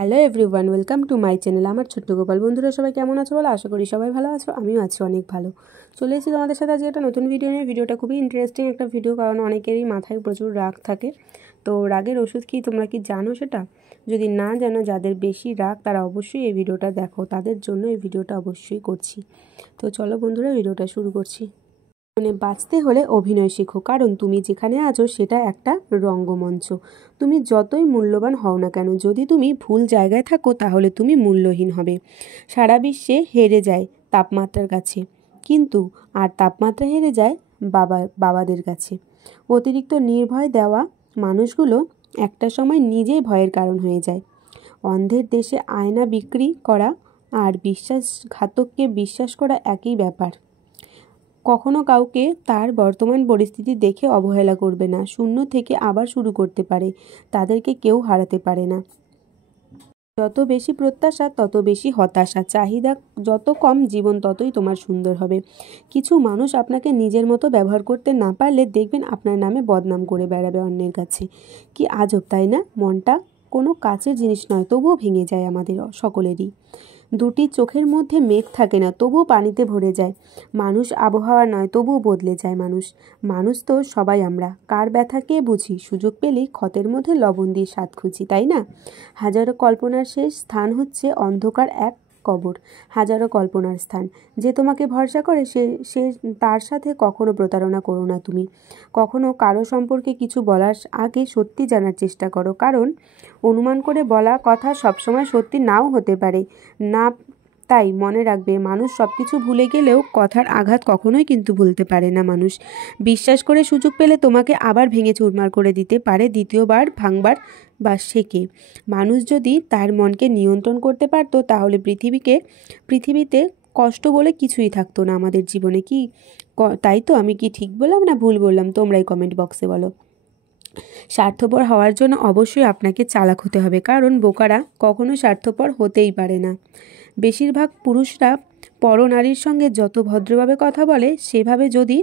Hello everyone, welcome to my channel. আমার ছোট্ট গোপাল বন্ধুরা সবাই কেমন আছো বলো? আশা করি সবাই ভালো আছো, আমিও আছি অনেক ভালো। চলে এসেছি তোমাদের সাথে আজকে একটা নতুন ভিডিও নিয়ে। ভিডিওটা খুবই ইন্টারেস্টিং একটা ভিডিও, কারণ অনেকেরই মাথায় প্রচুর রাগ থাকে। তো রাগের ওষুধ কি তোমরা কি জানো সেটা? যদি না জানো, যাদের বেশি রাগ তারা অবশ্যই এই ভিডিওটা দেখো, তাদের জন্য এই ভিডিওটা অবশ্যই করছি। তো চলো বন্ধুরা, ভিডিওটা শুরু করছি। বাঁচতে হলে অভিনয় শেখো, কারণ তুমি যেখানে আছো সেটা একটা রঙ্গমঞ্চ। তুমি যতই মূল্যবান হও না কেন, যদি তুমি ভুল জায়গায় থাকো তাহলে তুমি মূল্যহীন হবে। সারা বিশ্বে হেরে যায় তাপমাত্রার কাছে, কিন্তু আর তাপমাত্রা হেরে যায় বাবাদের কাছে। অতিরিক্ত নির্ভয় দেওয়া মানুষগুলো একটা সময় নিজেই ভয়ের কারণ হয়ে যায়। অন্ধের দেশে আয়না বিক্রি করা আর বিশ্বাসঘাতককে বিশ্বাস করা একই ব্যাপার। কখনো কাউকে তার বর্তমান পরিস্থিতি দেখে অবহেলা করবে না। শূন্য থেকে আবার শুরু করতে পারে, তাদেরকে কেউ হারাতে পারে না। যত বেশি প্রত্যাশা তত বেশি হতাশা, চাহিদা যত কম জীবন ততই তোমার সুন্দর হবে। কিছু মানুষ আপনাকে নিজের মতো ব্যবহার করতে না পারলে দেখবেন আপনার নামে বদনাম করে বেড়াবে অন্যের কাছে। কি আজব তাই না? মনটা কোনো কাছের জিনিস নয়, তবুও ভেঙে যায় আমাদের সকলেরই। দুটি চোখের মধ্যে মেঘ থাকে না, তবুও পানিতে ভরে যায়। মানুষ আবহাওয়া নয়, তবুও বদলে যায় মানুষ তো সবাই আমরা। কার ব্যথা কে বুঝি? সুযোগ পেলেই ক্ষতের মধ্যে লবণ দিয়ে স্বাদ খুঁজি, তাই না? হাজারো কল্পনার শেষ স্থান হচ্ছে অন্ধকার এক কবর। হাজারো কল্পনার স্থান। যে তোমাকে ভরসা করে সে তার সাথে কখনো প্রতারণা করো না। তুমি কখনো কারো সম্পর্কে কিছু বলার আগে সত্যি জানার চেষ্টা করো, কারণ অনুমান করে বলা কথা সবসময় সত্যি নাও হতে পারে না। তাই মনে রাখবে, মানুষ সব কিছু ভুলে গেলেও কথার আঘাত কখনোই কিন্তু ভুলতে পারে না মানুষ। বিশ্বাস করে সুযোগ পেলে তোমাকে আবার ভেঙে চুরমার করে দিতে পারে, দ্বিতীয়বার ভাঙবার বা শেখে। মানুষ যদি তার মনকে নিয়ন্ত্রণ করতে পারতো, তাহলে পৃথিবীতে কষ্ট বলে কিছুই থাকতো না আমাদের জীবনে। কি তাই তো? আমি কি ঠিক বললাম না ভুল বললাম? তোমরাই কমেন্ট বক্সে বলো। স্বার্থপর হওয়ার জন্য অবশ্যই আপনাকে চালাক হতে হবে, কারণ বোকারা কখনো স্বার্থপর হতেই পারে না। বেশিরভাগ পুরুষরা পরনারীর সঙ্গে যত ভদ্রভাবে কথা বলে, সেভাবে যদি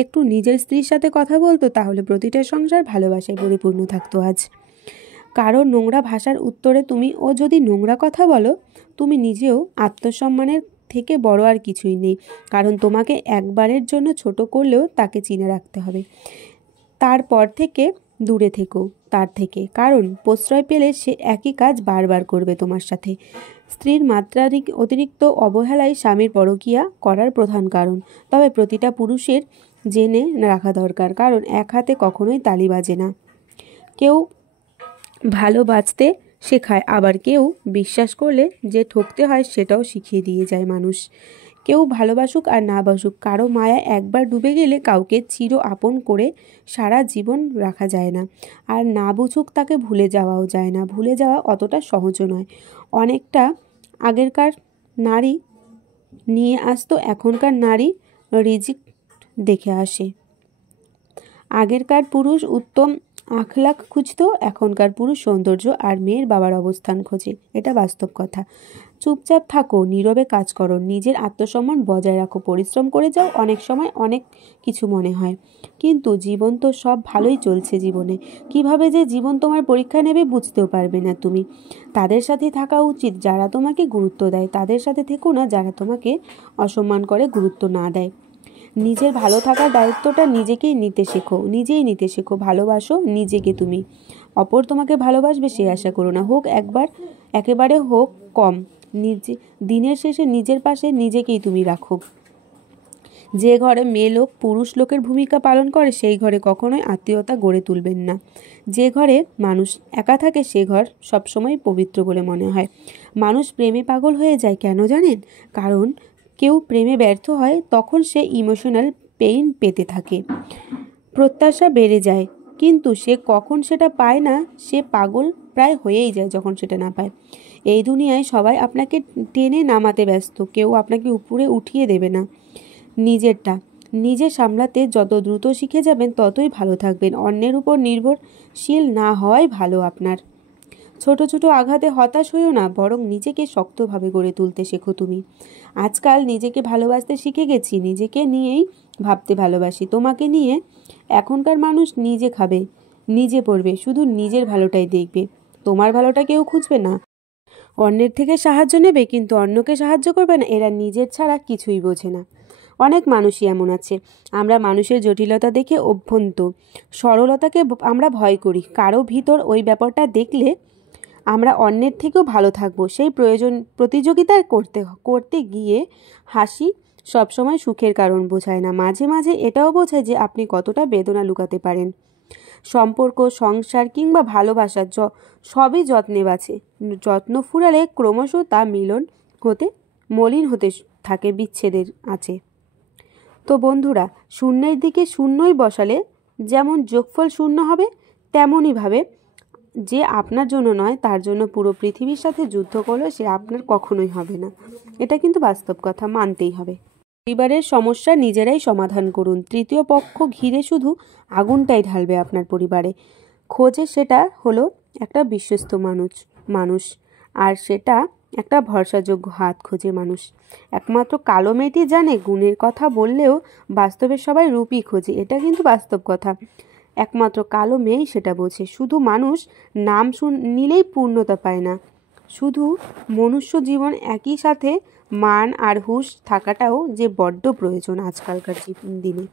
একটু নিজের স্ত্রীর সাথে কথা বলতো, তাহলে প্রতিটা সংসার ভালোবাসায় পরিপূর্ণ থাকতো আজ। কারো নোংরা ভাষার উত্তরে ও যদি নোংরা কথা বলো, তুমি নিজেও আত্মসম্মানের থেকে বড় আর কিছুই নেই। কারণ তোমাকে একবারের জন্য ছোট করলেও তাকে চিনে রাখতে হবে। তারপর থেকে দূরে থেকো তার থেকে, কারণ প্রশ্রয় পেলে সে একই কাজ বারবার করবে তোমার সাথে। স্ত্রীর অতিরিক্ত অবহেলাই স্বামীর পরকীয়া করার প্রধান কারণ। তবে প্রতিটা পুরুষের জেনে রাখা দরকার, কারণ এক হাতে কখনোই তালি বাজে না। কেউ ভালোবাসতে শেখায়, আবার কেউ বিশ্বাস করলে যে ঠকতে হয় সেটাও শিখিয়ে দিয়ে যায় মানুষ। কেউ ভালোবাসুক আর না বাসুক, কারো মায়া একবার ডুবে গেলে কাউকে চির আপন করে সারা জীবন রাখা যায় না। আর না বুঝুক তাকে ভুলে যাওয়াও যায় না। ভুলে যাওয়া অতটা সহজও নয়। অনেকটা আগেরকার নারী নিয়ে আসতো, এখনকার নারী রিজিক দেখে আসে। আগেরকার পুরুষ উত্তম আখলাক খুঁজতো, এখনকার পুরুষ সৌন্দর্য আর মেয়ের বাবার অবস্থান খোঁজে। এটা বাস্তব কথা। চুপচাপ থাকো, নীরবে কাজ করো, নিজের আত্মসম্মান বজায় রাখো, পরিশ্রম করে যাও। অনেক সময় অনেক কিছু মনে হয়, কিন্তু জীবন তো সব ভালোই চলছে। জীবনে কিভাবে যে জীবন তোমার পরীক্ষা নেবে বুঝতেও পারবে না তুমি। তাদের সাথে থাকা উচিত যারা তোমাকে গুরুত্ব দেয়, তাদের সাথে থেকো না যারা তোমাকে অসম্মান করে, গুরুত্ব না দেয়। নিজের ভালো থাকার দায়িত্বটা নিজেই নিতে শেখো। ভালোবাসো নিজেকে তুমি, অপর তোমাকে ভালোবাসবে সে আশা করো না। হোক একেবারে হোক কম, দিনের শেষে নিজের পাশে নিজেকেই তুমি রাখো। যে ঘরে মেয়ে লোক পুরুষ লোকের ভূমিকা পালন করে, সেই ঘরে কখনোই আত্মীয়তা গড়ে তুলবেন না। যে ঘরে মানুষ একা থাকে, সে ঘর সবসময় পবিত্র বলে মনে হয়। মানুষ প্রেমে পাগল হয়ে যায় কেন জানেন? কারণ কেউ প্রেমে ব্যর্থ হয়, তখন সে ইমোশনাল পেইন পেতে থাকে, প্রত্যাশা বেড়ে যায়, কিন্তু সে কখন সেটা পায় না, সে পাগল প্রায় হয়েই যায় যখন সেটা না পায়। এই দুনিয়ায় সবাই আপনাকে টেনে নামাতে ব্যস্ত, কেউ আপনাকে উপরে উঠিয়ে দেবে না। নিজে সামলাতে যত দ্রুত শিখে যাবেন, ততই ভালো থাকবেন। অন্যের উপর নির্ভরশীল না হওয়াই ভালো আপনার। ছোট ছোট আঘাতে হতাশ হইও না, বরং নিজেকে শক্তভাবে গড়ে তুলতে শেখো তুমি। আজকাল নিজেকে ভালোবাসতে শিখে গেছি, নিজেকে নিয়েই ভাবতে ভালোবাসি। তোমাকে নিয়ে এখনকার মানুষ নিজে খাবে, নিজে পড়বে, শুধু নিজের ভালোটাই দেখবে, তোমার ভালোটা কেউ খুঁজবে না। অন্যের থেকে সাহায্য নেবে কিন্তু অন্যকে সাহায্য করবে না, এরা নিজের ছাড়া কিছুই বোঝে না। অনেক মানুষই এমন আছে, আমরা মানুষের জটিলতা দেখে অভ্যন্ত, সরলতাকে আমরা ভয় করি। কারো ভিতর ওই ব্যাপারটা দেখলে আমরা অন্যের থেকেও ভালো থাকবো সেই প্রতিযোগিতা করতে গিয়ে হাসি সবসময় সুখের কারণ বোঝায় না, মাঝে মাঝে এটাও বোঝায় যে আপনি কতটা বেদনা লুকাতে পারেন। সম্পর্ক, সংসার কিংবা ভালোবাসা সবই যত্নে বাঁচে। যত্ন ফুরালে ক্রমশ তা মলিন হতে থাকে বিচ্ছেদের আছে। তো বন্ধুরা, শূন্যের দিকে শূন্যই বসালে যেমন যোগফল শূন্য হবে, তেমনইভাবে যে আপনার জন্য নয় তার জন্য পুরো পৃথিবীর সাথে যুদ্ধ করলে সে আপনার কখনোই হবে না। এটা কিন্তু বাস্তব কথা, মানতেই হবে। পরিবারের সমস্যা নিজেরাই সমাধান করুন। তৃতীয় পক্ষ ঘিরে শুধু আগুনটাই ঢালবে আপনার পরিবারে। খোঁজে সেটা হলো একটা বিশ্বস্ত মানুষ, আর সেটা একটা ভরসাযোগ্য হাত খোঁজে মানুষ। একমাত্র কালো মেয়েটি জানে গুণের কথা বললেও বাস্তবে সবাই রূপই খোঁজে, এটা কিন্তু বাস্তব কথা। একমাত্র কালো মেয়েই সেটা বোঝে। শুধু মানুষ নাম নিলেই পূর্ণতা পায় না, শুধু মনুষ্য জীবন একই সাথে মান আর হুঁশ থাকাটাও যে বড্ড প্রয়োজন আজকালকার দিনে।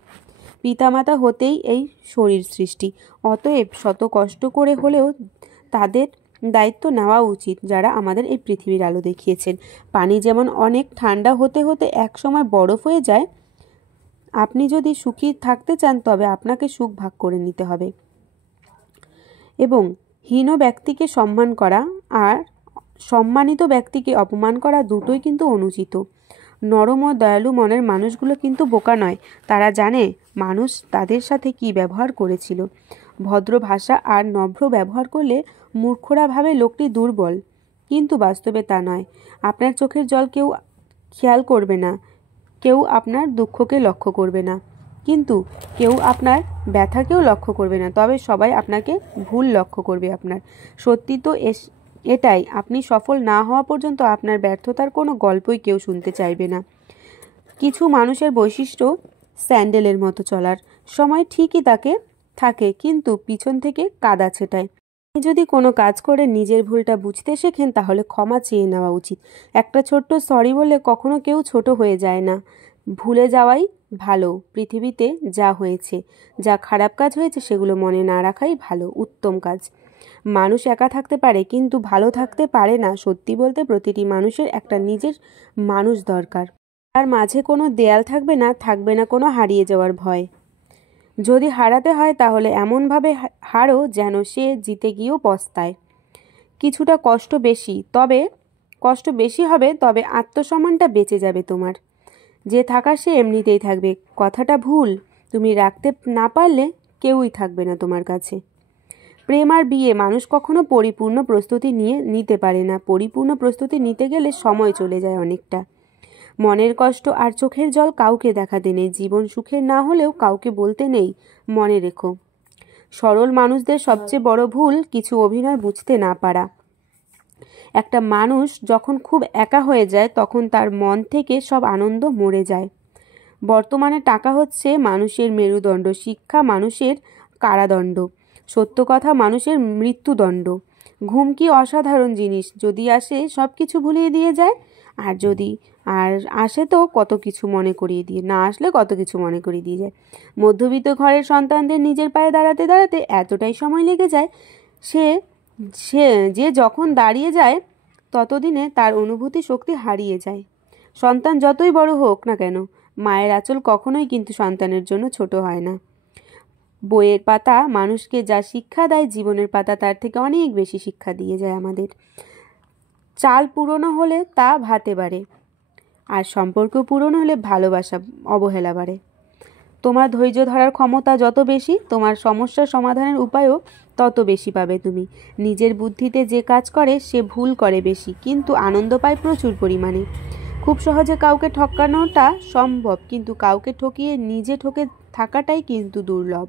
পিতামাতা হতেই এই শরীর সৃষ্টি, অতএব শত কষ্ট করে হলেও তাদের দায়িত্ব নেওয়া উচিত যারা আমাদের এই পৃথিবীর আলো দেখিয়েছেন। পানি যেমন অনেক ঠান্ডা হতে হতে একসময় বরফ হয়ে যায়, আপনি যদি সুখী থাকতে চান তবে আপনাকে সুখ ভাগ করে নিতে হবে। এবং হীন ব্যক্তিকে সম্মান করা আর সম্মানিত ব্যক্তিকে অপমান করা দুটোই কিন্তু অনুচিত। নরম ও দয়ালু মনের মানুষগুলো কিন্তু বোকা নয়, তারা জানে মানুষ তাদের সাথে কি ব্যবহার করেছিল। ভদ্র ভাষা আর নম্র ব্যবহার করলে মূর্খরা ভাবে লোকটি দুর্বল, কিন্তু বাস্তবে তা নয়। আপনার চোখের জল কেউ খেয়াল করবে না, কেউ আপনার দুঃখকে লক্ষ্য করবে না, কিন্তু কেউ আপনার ব্যথাকেও লক্ষ্য করবে না, তবে সবাই আপনাকে ভুল লক্ষ্য করবে। আপনার সত্যি তো এটাই, আপনি সফল না হওয়া পর্যন্ত আপনার ব্যর্থতার কোনো গল্পই কেউ শুনতে চাইবে না। কিছু মানুষের বৈশিষ্ট্য স্যান্ডেলের মতো, চলার সময় ঠিকই থাকে কিন্তু পিছন থেকে কাদা ছেটায়। যদি কোনো কাজ করে নিজের ভুলটা বুঝতে শেখেন তাহলে ক্ষমা চেয়ে নেওয়া উচিত। একটা ছোট্ট সরি বললে কখনো কেউ ছোট হয়ে যায় না। ভুলে যাওয়াই ভালো। পৃথিবীতে যা হয়েছে, যা খারাপ কাজ হয়েছে সেগুলো মনে না রাখাই ভালো, উত্তম কাজ। মানুষ একা থাকতে পারে কিন্তু ভালো থাকতে পারে না। সত্যি বলতে প্রতিটি মানুষের একটা নিজের মানুষ দরকার। তার মাঝে কোনো দেয়াল থাকবে না কোনো হারিয়ে যাওয়ার ভয়। যদি হারাতে হয় তাহলে এমনভাবে হারো যেন সে জিতে গিয়েও পস্তায়। কিছুটা কষ্ট বেশি হবে, তবে আত্মসম্মানটা বেঁচে যাবে তোমার। যে থাকার সে এমনিতেই থাকবে, কথাটা ভুল। তুমি রাখতে না পারলে কেউই থাকবে না তোমার কাছে। প্রেম আর বিয়ে মানুষ কখনো পরিপূর্ণ প্রস্তুতি নিতে পারে না। পরিপূর্ণ প্রস্তুতি নিতে গেলে সময় চলে যায় অনেকটা। মনের কষ্ট আর চোখের জল কাউকে দেখাতে নেই। জীবন সুখের না হলেও কাউকে বলতে নেই, মনে রেখো। সরল মানুষদের সবচেয়ে বড় ভুল কিছু অভিনয় বুঝতে না পারা। একটা মানুষ যখন খুব একা হয়ে যায় তখন তার মন থেকে সব আনন্দ মরে যায়। বর্তমানে টাকা হচ্ছে মানুষের মেরুদণ্ড, শিক্ষা মানুষের কারাদণ্ড, সত্য কথা মানুষের মৃত্যুদণ্ড। ঘুম কি অসাধারণ জিনিস, যদি আসে সব কিছু ভুলিয়ে দিয়ে যায়, আর আসে তো কত কিছু মনে করিয়ে দিয়ে, না আসলে কত কিছু মনে করিয়ে দিয়ে যায়। মধ্যবিত্ত ঘরের সন্তানদের নিজের পায়ে দাঁড়াতে দাঁড়াতে এতটাই সময় লেগে যায়, যে যখন দাঁড়িয়ে যায় ততদিনে তার অনুভূতি শক্তি হারিয়ে যায়। সন্তান যতই বড় হোক না কেন, মায়ের আঁচল কখনোই কিন্তু সন্তানের জন্য ছোট হয় না। বইয়ের পাতা মানুষকে যা শিক্ষা দেয়, জীবনের পাতা তার থেকে অনেক বেশি শিক্ষা দিয়ে যায় আমাদের। চাল পুরনো হলে তা ভাতে বাড়ে, আর সম্পর্ক পুরনো হলে ভালোবাসা অবহেলা বাড়ে। তোমার ধৈর্য ধরার ক্ষমতা যত বেশি, তোমার সমস্যার সমাধানের উপায়ও তত বেশি পাবে তুমি। নিজের বুদ্ধিতে যে কাজ করে সে ভুল করে বেশি, কিন্তু আনন্দ পায় প্রচুর পরিমাণে। খুব সহজে কাউকে ঠকানোটা সম্ভব, কিন্তু কাউকে ঠকিয়ে নিজে ঠকে থাকাটাই কিন্তু দুর্লভ।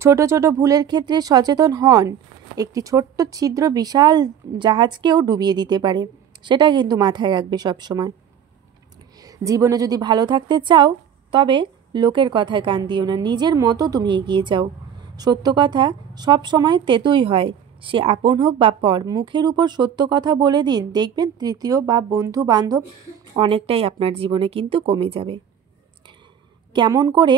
ছোট ছোট ভুলের ক্ষেত্রে সচেতন হন। একটি ছোট্ট ছিদ্র বিশাল জাহাজকেও ডুবিয়ে দিতে পারে, সেটা কিন্তু মাথায় রাখবে সব সময়। জীবনে যদি ভালো থাকতে চাও তবে লোকের কথায় কান দিও না, নিজের মতো তুমি এগিয়ে যাও। সত্য কথা সব সময় তেতুই হয়, সে আপন হোক বা পর, মুখের উপর সত্য কথা বলে দিন, দেখবেন তৃতীয় বা বন্ধু বান্ধব অনেকটাই আপনার জীবনে কিন্তু কমে যাবে। কেমন করে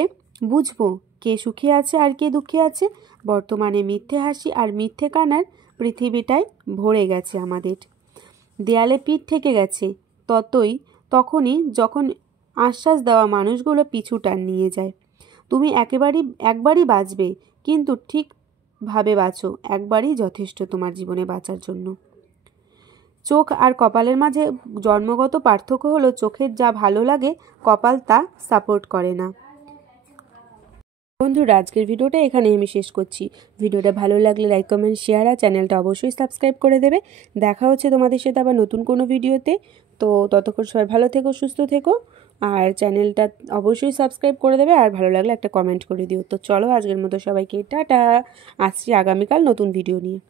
বুঝবো কে সুখে আছে আর কে দুঃখে আছে? বর্তমানে মিথ্যে হাসি আর মিথ্যে কান্নার পৃথিবীটাই ভরে গেছে আমাদের। দেয়ালে পিঠ থেকে গেছে তখনই যখন আশ্বাস দেওয়া মানুষগুলো পিছু টান নিয়ে যায়। তুমি একবারই বাঁচবে, কিন্তু ঠিকভাবে বাঁচো, একবারই যথেষ্ট তোমার জীবনে বাঁচার জন্য। চোখ আর কপালের মাঝে জন্মগত পার্থক্য হলো চোখের যা ভালো লাগে কপাল তা সাপোর্ট করে না। বন্ধুরা, আজকের ভিডিওটা এখানে আমি শেষ করছি। ভিডিওটা ভালো লাগলে লাইক কমেন্ট শেয়ার আর চ্যানেলটা অবশ্যই সাবস্ক্রাইব করে দেবে। দেখা হচ্ছে তোমাদের সাথে আবার নতুন কোনো ভিডিওতে। তো ততক্ষণ সবাই ভালো থেকো, সুস্থ থেকো, আর চ্যানেলটা অবশ্যই সাবস্ক্রাইব করে দেবে, আর ভালো লাগলে একটা কমেন্ট করে দিও। তো চলো আজকের মতো সবাইকে টাটা, আসছি আগামীকাল নতুন ভিডিও নিয়ে।